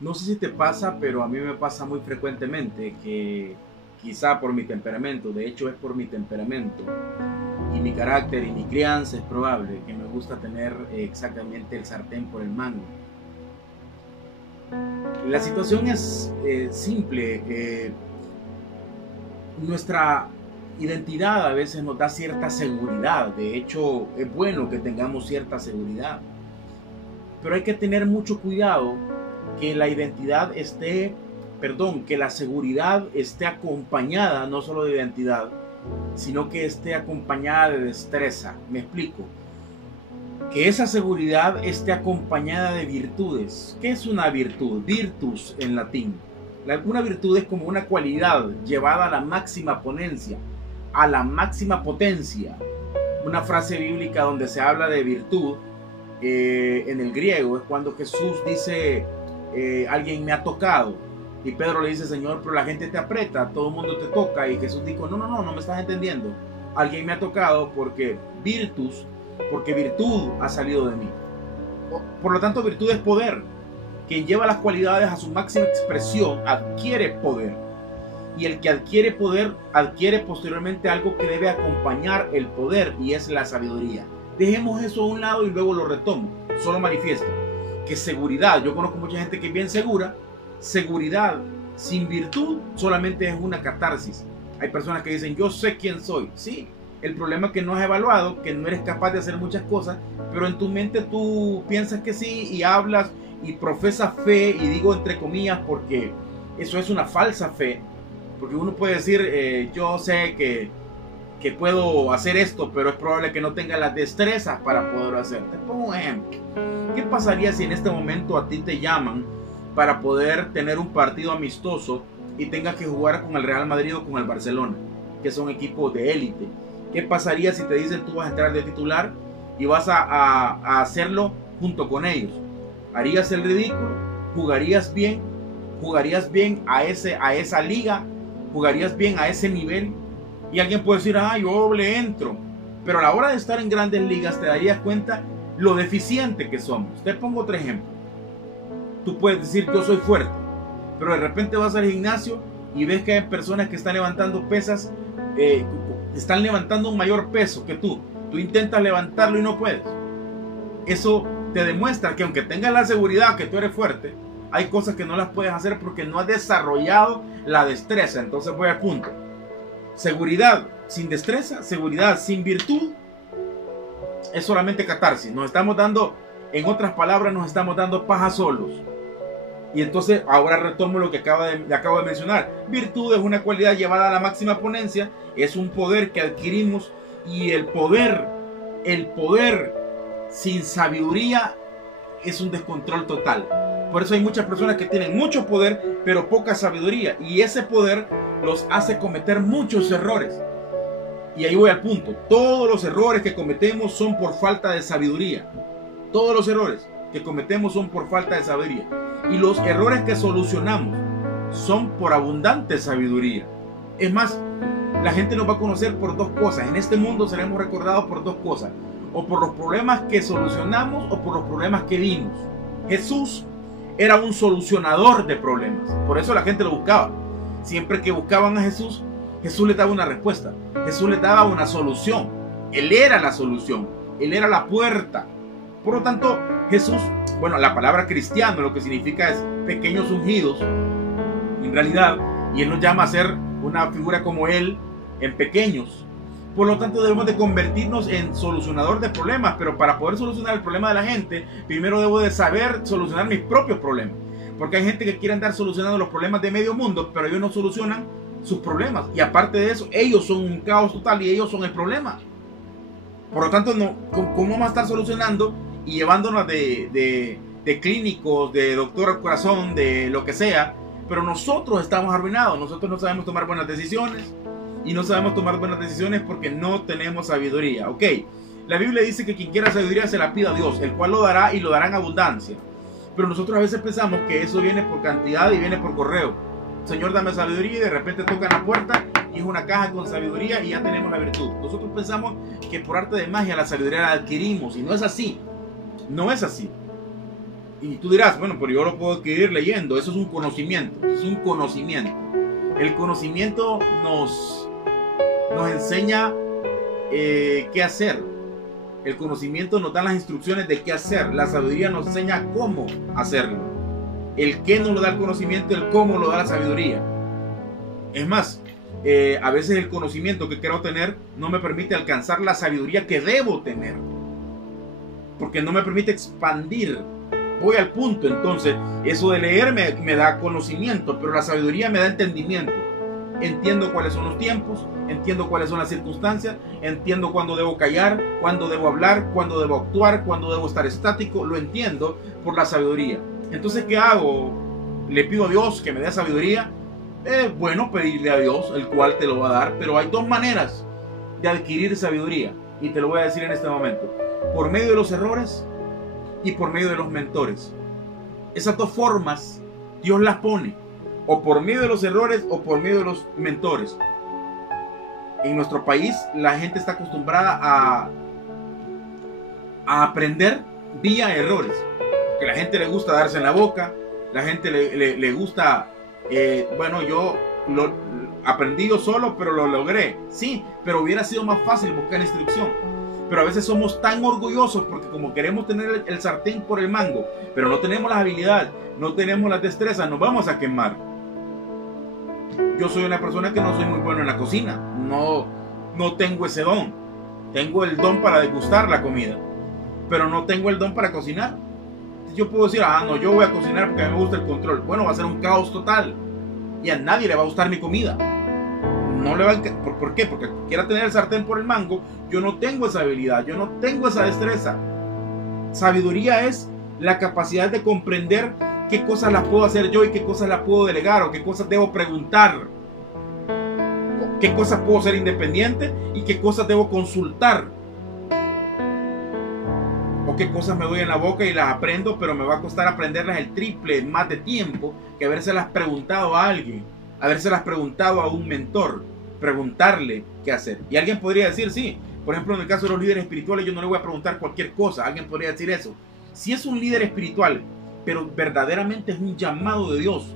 No sé si te pasa, pero a mí me pasa muy frecuentemente que quizá por mi temperamento, de hecho es por mi temperamento y mi carácter y mi crianza es probable que me gusta tener exactamente el sartén por el mango. La situación es simple. Nuestra identidad a veces nos da cierta seguridad. De hecho, es bueno que tengamos cierta seguridad. Pero hay que tener mucho cuidado que la identidad esté, perdón, que la seguridad esté acompañada no solo de identidad, sino que esté acompañada de destreza. Me explico. Que esa seguridad esté acompañada de virtudes. ¿Qué es una virtud? Virtus en latín. Una virtud es como una cualidad llevada a la máxima ponencia, a la máxima potencia. Una frase bíblica donde se habla de virtud en el griego es cuando Jesús dice, alguien me ha tocado. Y Pedro le dice, Señor, pero la gente te aprieta, todo el mundo te toca. Y Jesús dijo, no me estás entendiendo. Alguien me ha tocado porque virtud ha salido de mí. Por lo tanto, virtud es poder. Quien lleva las cualidades a su máxima expresión adquiere poder. Y el que adquiere poder adquiere posteriormente algo que debe acompañar el poder, y es la sabiduría. Dejemos eso a un lado y luego lo retomo. Solo manifiesto que seguridad, yo conozco mucha gente que es bien segura. Seguridad sin virtud solamente es una catarsis. Hay personas que dicen, yo sé quién soy. Sí, el problema es que no has evaluado, que no eres capaz de hacer muchas cosas, pero en tu mente tú piensas que sí y hablas y profesas fe, y digo entre comillas porque eso es una falsa fe, porque uno puede decir, yo sé que puedo hacer esto, pero es probable que no tenga las destrezas para poder hacerlo. Te pongo un ejemplo. ¿Qué pasaría si en este momento a ti te llaman para poder tener un partido amistoso y tengas que jugar con el Real Madrid o con el Barcelona, que son equipos de élite? ¿Qué pasaría si te dicen tú vas a entrar de titular y vas a hacerlo junto con ellos? ¿Harías el ridículo? ¿Jugarías bien? ¿Jugarías bien a esa liga? ¿Jugarías bien a ese nivel? Y alguien puede decir, yo le entro. Pero a la hora de estar en grandes ligas te darías cuenta lo deficiente que somos. Te pongo otro ejemplo. Tú puedes decir, yo soy fuerte, pero de repente vas al gimnasio y ves que hay personas que están levantando pesas, están levantando un mayor peso que tú. Tú intentas levantarlo y no puedes. Eso te demuestra que aunque tengas la seguridad que tú eres fuerte, hay cosas que no las puedes hacer porque no has desarrollado la destreza. Entonces voy al punto. Seguridad sin destreza, seguridad sin virtud, es solamente catarsis. Nos estamos dando, en otras palabras, nos estamos dando paja solos. Y entonces ahora retomo lo que acabo de mencionar. Virtud es una cualidad llevada a la máxima ponencia, es un poder que adquirimos, y el poder sin sabiduría es un descontrol total. Por eso hay muchas personas que tienen mucho poder pero poca sabiduría, y ese poder los hace cometer muchos errores. Y ahí voy al punto. Todos los errores que cometemos son por falta de sabiduría. Todos los errores que cometemos son por falta de sabiduría. Y los errores que solucionamos son por abundante sabiduría. Es más, la gente nos va a conocer por dos cosas. En este mundo seremos recordados por dos cosas: o por los problemas que solucionamos o por los problemas que vimos. Jesús era un solucionador de problemas. Por eso la gente lo buscaba. Siempre que buscaban a Jesús, Jesús les daba una respuesta. Jesús les daba una solución. Él era la solución. Él era la puerta. Por lo tanto, Jesús, bueno, la palabra cristiano lo que significa es pequeños ungidos, en realidad, y Él nos llama a ser una figura como Él en pequeños. Por lo tanto, debemos de convertirnos en solucionador de problemas, pero para poder solucionar el problema de la gente, primero debo de saber solucionar mis propios problemas. Porque hay gente que quiere andar solucionando los problemas de medio mundo, pero ellos no solucionan sus problemas. Y aparte de eso, ellos son un caos total y ellos son el problema. Por lo tanto, ¿cómo vamos a estar solucionando y llevándonos de clínicos, de doctor al corazón, de lo que sea? Pero nosotros estamos arruinados. Nosotros no sabemos tomar buenas decisiones. Y no sabemos tomar buenas decisiones porque no tenemos sabiduría. Ok, la Biblia dice que quien quiera sabiduría se la pida a Dios, el cual lo dará y lo dará en abundancia. Pero nosotros a veces pensamos que eso viene por cantidad y viene por correo. Señor, dame sabiduría, y de repente tocan la puerta y es una caja con sabiduría y ya tenemos la virtud. Nosotros pensamos que por arte de magia la sabiduría la adquirimos, y no es así. No es así. Y tú dirás, bueno, pero yo lo puedo adquirir leyendo. Eso es un conocimiento. Es un conocimiento. El conocimiento nos enseña qué hacer. El conocimiento nos da las instrucciones de qué hacer. La sabiduría nos enseña cómo hacerlo. El qué nos lo da el conocimiento, el cómo lo da la sabiduría. Es más, a veces el conocimiento que quiero tener no me permite alcanzar la sabiduría que debo tener, porque no me permite expandir. Voy al punto. Entonces, eso de leer me da conocimiento, pero la sabiduría me da entendimiento. Entiendo cuáles son los tiempos, entiendo cuáles son las circunstancias, entiendo cuándo debo callar, cuándo debo hablar, cuándo debo actuar, cuándo debo estar estático. Lo entiendo por la sabiduría. Entonces, ¿qué hago? Le pido a Dios que me dé sabiduría. Bueno, pedirle a Dios, el cual te lo va a dar, pero hay dos maneras de adquirir sabiduría, y te lo voy a decir en este momento: por medio de los errores y por medio de los mentores. Esas dos formas Dios las pone, o por medio de los errores o por medio de los mentores. En nuestro país la gente está acostumbrada a aprender vía errores, que la gente le gusta darse en la boca, la gente le gusta, bueno, yo lo aprendí yo solo, pero lo logré. Sí, pero hubiera sido más fácil buscar instrucción. Pero a veces somos tan orgullosos porque como queremos tener el sartén por el mango, pero no tenemos las habilidades, no tenemos las destrezas, nos vamos a quemar. Yo soy una persona que no soy muy bueno en la cocina, no tengo ese don. Tengo el don para degustar la comida, pero no tengo el don para cocinar. Yo puedo decir, no, yo voy a cocinar porque a mí me gusta el control. Bueno, va a ser un caos total y a nadie le va a gustar mi comida. No le va a... ¿Por qué? Porque quiera tener el sartén por el mango. Yo no tengo esa habilidad, yo no tengo esa destreza. Sabiduría es la capacidad de comprender qué cosas las puedo hacer yo y qué cosas las puedo delegar, o qué cosas debo preguntar, o qué cosas puedo ser independiente y qué cosas debo consultar, o qué cosas me doy en la boca y las aprendo, pero me va a costar aprenderlas el triple más de tiempo que habérselas preguntado a alguien, habérselas preguntado a un mentor, preguntarle qué hacer. Y alguien podría decir, sí, por ejemplo, en el caso de los líderes espirituales, yo no le voy a preguntar cualquier cosa. Alguien podría decir eso. Si es un líder espiritual, pero verdaderamente es un llamado de Dios,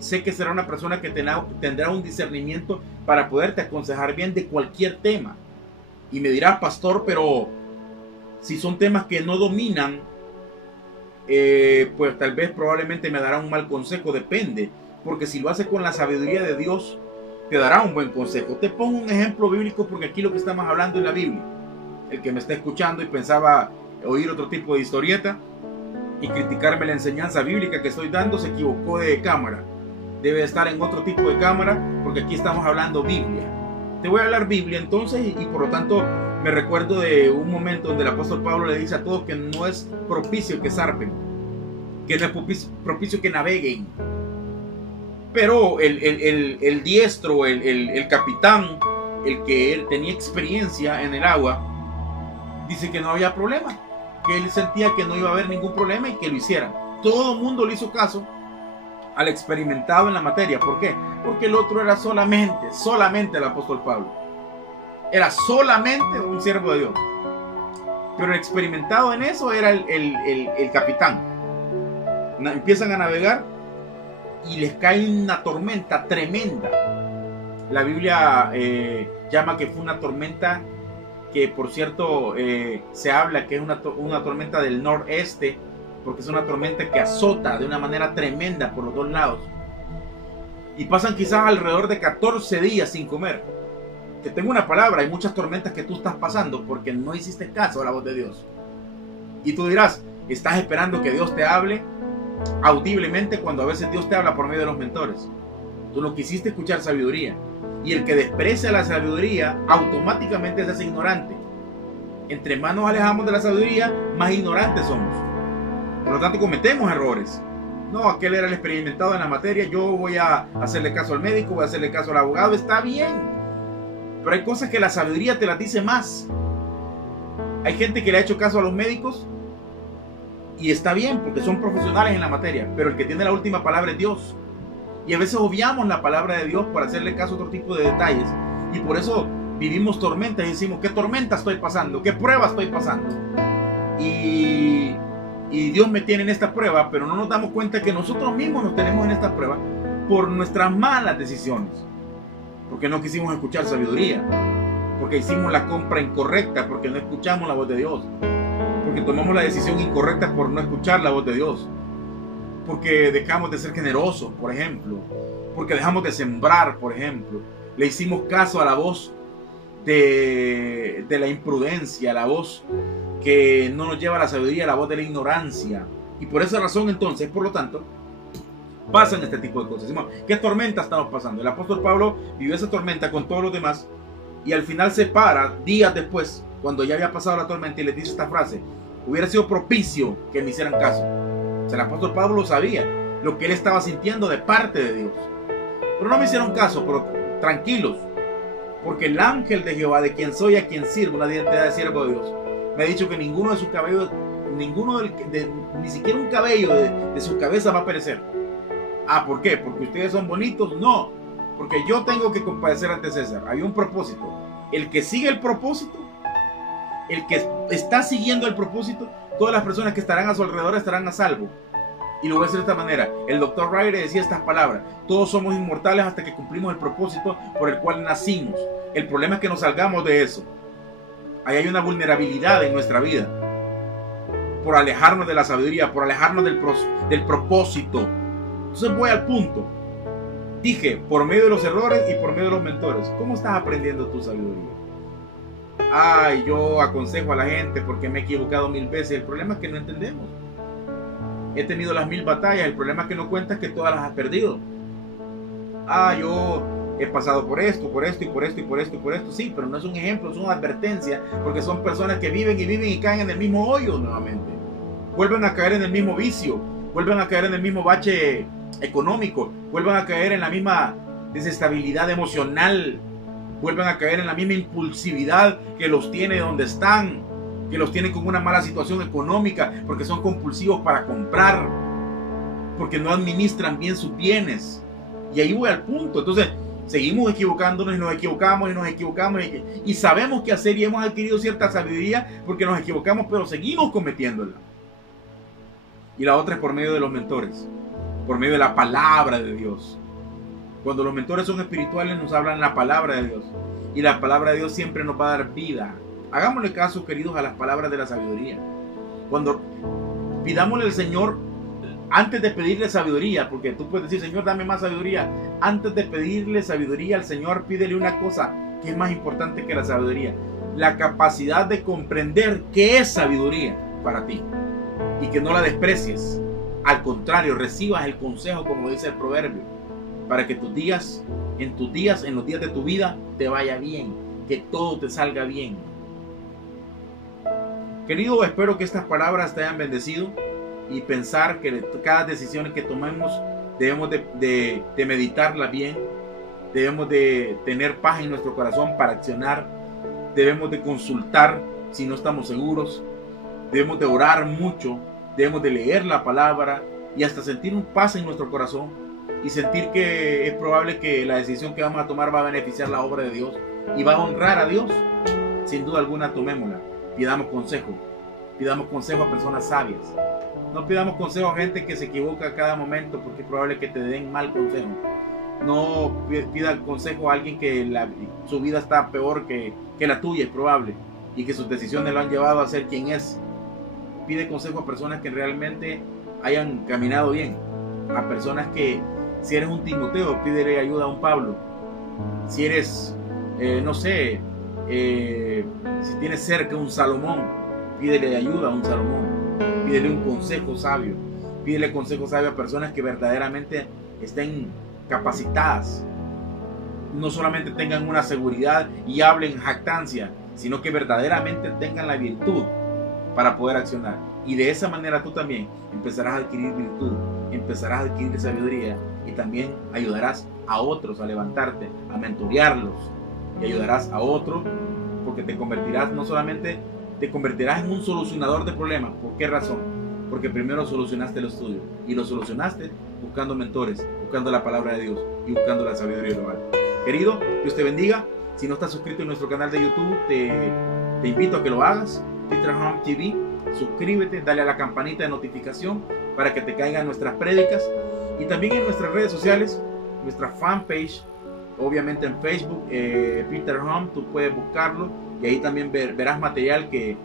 sé que será una persona que tendrá un discernimiento para poderte aconsejar bien de cualquier tema. Y me dirá, pastor, pero si son temas que no dominan, pues tal vez probablemente me dará un mal consejo. Depende, porque si lo hace con la sabiduría de Dios, te dará un buen consejo. Te pongo un ejemplo bíblico, porque aquí lo que estamos hablando es la Biblia. El que me está escuchando y pensaba oír otro tipo de historieta y criticarme la enseñanza bíblica que estoy dando, se equivocó de cámara. Debe estar en otro tipo de cámara, porque aquí estamos hablando Biblia. Te voy a hablar Biblia entonces, y por lo tanto me recuerdo de un momento donde el apóstol Pablo le dice a todos que no es propicio que zarpen, que no es propicio que naveguen. Pero el diestro, el capitán, el que él tenía experiencia en el agua, dice que no había problema, que él sentía que no iba a haber ningún problema y que lo hicieran. Todo el mundo le hizo caso al experimentado en la materia. ¿Por qué? Porque el otro era solamente el apóstol Pablo. Era solamente un siervo de Dios. Pero el experimentado en eso era el capitán. Empiezan a navegar y les cae una tormenta tremenda. La Biblia llama que fue una tormenta que, por cierto, se habla que es una tormenta del noreste, porque es una tormenta que azota de una manera tremenda por los dos lados. Y pasan quizás alrededor de 14 días sin comer. Que tengo una palabra, hay muchas tormentas que tú estás pasando porque no hiciste caso a la voz de Dios. Y tú dirás, estás esperando que Dios te hable audiblemente, cuando a veces Dios te habla por medio de los mentores. Tú no quisiste escuchar sabiduría, y el que desprecia la sabiduría automáticamente se hace ignorante. Entre más nos alejamos de la sabiduría, más ignorantes somos. Por lo tanto, cometemos errores. No, aquel era el experimentado en la materia, yo voy a hacerle caso al médico, voy a hacerle caso al abogado. Está bien, pero hay cosas que la sabiduría te las dice más. Hay gente que le ha hecho caso a los médicos, y está bien, porque son profesionales en la materia, pero el que tiene la última palabra es Dios. Y a veces obviamos la palabra de Dios por hacerle caso a otro tipo de detalles, y por eso vivimos tormentas y decimos, ¿qué tormenta estoy pasando? ¿Qué prueba estoy pasando? Y y Dios me tiene en esta prueba, pero no nos damos cuenta que nosotros mismos nos tenemos en esta prueba por nuestras malas decisiones, porque no quisimos escuchar sabiduría, porque hicimos la compra incorrecta, porque no escuchamos la voz de Dios, porque tomamos la decisión incorrecta por no escuchar la voz de Dios, porque dejamos de ser generosos, por ejemplo, porque dejamos de sembrar, por ejemplo, le hicimos caso a la voz de la imprudencia, la voz que no nos lleva a la sabiduría, la voz de la ignorancia. Y por esa razón entonces, por lo tanto, pasan este tipo de cosas. ¿Qué tormenta estamos pasando? El apóstol Pablo vivió esa tormenta con todos los demás y al final se para días después, cuando ya había pasado la tormenta, y les dice esta frase: hubiera sido propicio que me hicieran caso. O sea, el apóstol Pablo sabía lo que él estaba sintiendo de parte de Dios. Pero no me hicieron caso, pero tranquilos, porque el ángel de Jehová, de quien soy, a quien sirvo, una identidad de siervo de Dios, me ha dicho que ninguno de sus cabellos, ni siquiera un cabello de su cabeza va a perecer. Ah, ¿por qué? ¿Porque ustedes son bonitos? No, porque yo tengo que compadecer ante César. Hay un propósito. El que sigue el propósito, el que está siguiendo el propósito, todas las personas que estarán a su alrededor estarán a salvo. Y lo voy a decir de esta manera: el doctor Ryder decía estas palabras: todos somos inmortales hasta que cumplimos el propósito por el cual nacimos. El problema es que nos salgamos de eso. Ahí hay una vulnerabilidad en nuestra vida por alejarnos de la sabiduría, por alejarnos del propósito. Entonces voy al punto. Dije, por medio de los errores y por medio de los mentores. ¿Cómo estás aprendiendo tu sabiduría? Ay, yo aconsejo a la gente porque me he equivocado 1000 veces. El problema es que no entendemos. He tenido las 1000 batallas. El problema es que no cuentas que todas las has perdido. Ah, yo he pasado por esto, por esto y por esto y por esto y por esto. Sí, pero no es un ejemplo, es una advertencia, porque son personas que viven y caen en el mismo hoyo nuevamente. Vuelven a caer en el mismo vicio, vuelven a caer en el mismo bache económico, vuelven a caer en la misma desestabilidad emocional, vuelven a caer en la misma impulsividad que los tiene donde están, que los tiene con una mala situación económica, porque son compulsivos para comprar, porque no administran bien sus bienes. Y ahí voy al punto. Entonces seguimos equivocándonos y nos equivocamos y nos equivocamos y sabemos qué hacer y hemos adquirido cierta sabiduría porque nos equivocamos, pero seguimos cometiéndola. Y la otra es por medio de los mentores, por medio de la palabra de Dios. Cuando los mentores son espirituales, nos hablan la palabra de Dios, y la palabra de Dios siempre nos va a dar vida. Hagámosle caso, queridos, a las palabras de la sabiduría. Cuando pidámosle al Señor, antes de pedirle sabiduría, porque tú puedes decir: Señor, dame más sabiduría. Antes de pedirle sabiduría al Señor, pídele una cosa que es más importante que la sabiduría: la capacidad de comprender qué es sabiduría para ti, y que no la desprecies. Al contrario, recibas el consejo, como dice el proverbio, para que en los días de tu vida te vaya bien, que todo te salga bien. Querido, espero que estas palabras te hayan bendecido, y pensar que cada decisión que tomemos debemos de meditarla bien, debemos de tener paz en nuestro corazón para accionar, debemos de consultar si no estamos seguros, debemos de orar mucho, debemos de leer la palabra y hasta sentir un paz en nuestro corazón y sentir que es probable que la decisión que vamos a tomar va a beneficiar la obra de Dios y va a honrar a Dios. Sin duda alguna, tomémosla, pidamos consejo a personas sabias. No pidamos consejo a gente que se equivoca a cada momento, porque es probable que te den mal consejo. No pida el consejo a alguien que su vida está peor que la tuya, es probable, y que sus decisiones lo han llevado a ser quien es. Pide consejo a personas que realmente hayan caminado bien, a personas que, si eres un Timoteo, pídele ayuda a un Pablo. Si eres, si tienes cerca un Salomón, pídele ayuda a un Salomón. Pídele un consejo sabio. Pídele consejo sabio a personas que verdaderamente estén capacitadas. No solamente tengan una seguridad y hablen jactancia, sino que verdaderamente tengan la virtud para poder accionar. Y de esa manera tú también empezarás a adquirir virtud, empezarás a adquirir sabiduría, y también ayudarás a otros a levantarte, a mentorearlos, y ayudarás a otros, porque te convertirás en un solucionador de problemas. ¿Por qué razón? Porque primero solucionaste los tuyos, y lo solucionaste buscando mentores, buscando la palabra de Dios y buscando la sabiduría global. Querido, Dios te bendiga. Si no estás suscrito en nuestro canal de YouTube, te invito a que lo hagas, Peter Home TV. suscríbete, dale a la campanita de notificación para que te caigan nuestras prédicas. Y también en nuestras redes sociales, nuestra fanpage, obviamente en Facebook, Peter Hum, tú puedes buscarlo y ahí también verás material que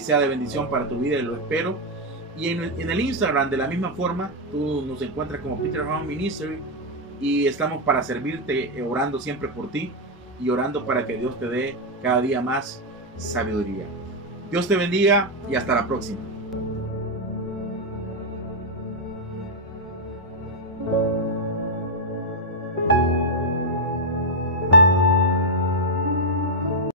sea de bendición para tu vida, y lo espero. Y en el Instagram, de la misma forma, tú nos encuentras como Peter Hum Ministry, y estamos para servirte, orando siempre por ti y orando para que Dios te dé cada día más sabiduría. Dios te bendiga y hasta la próxima.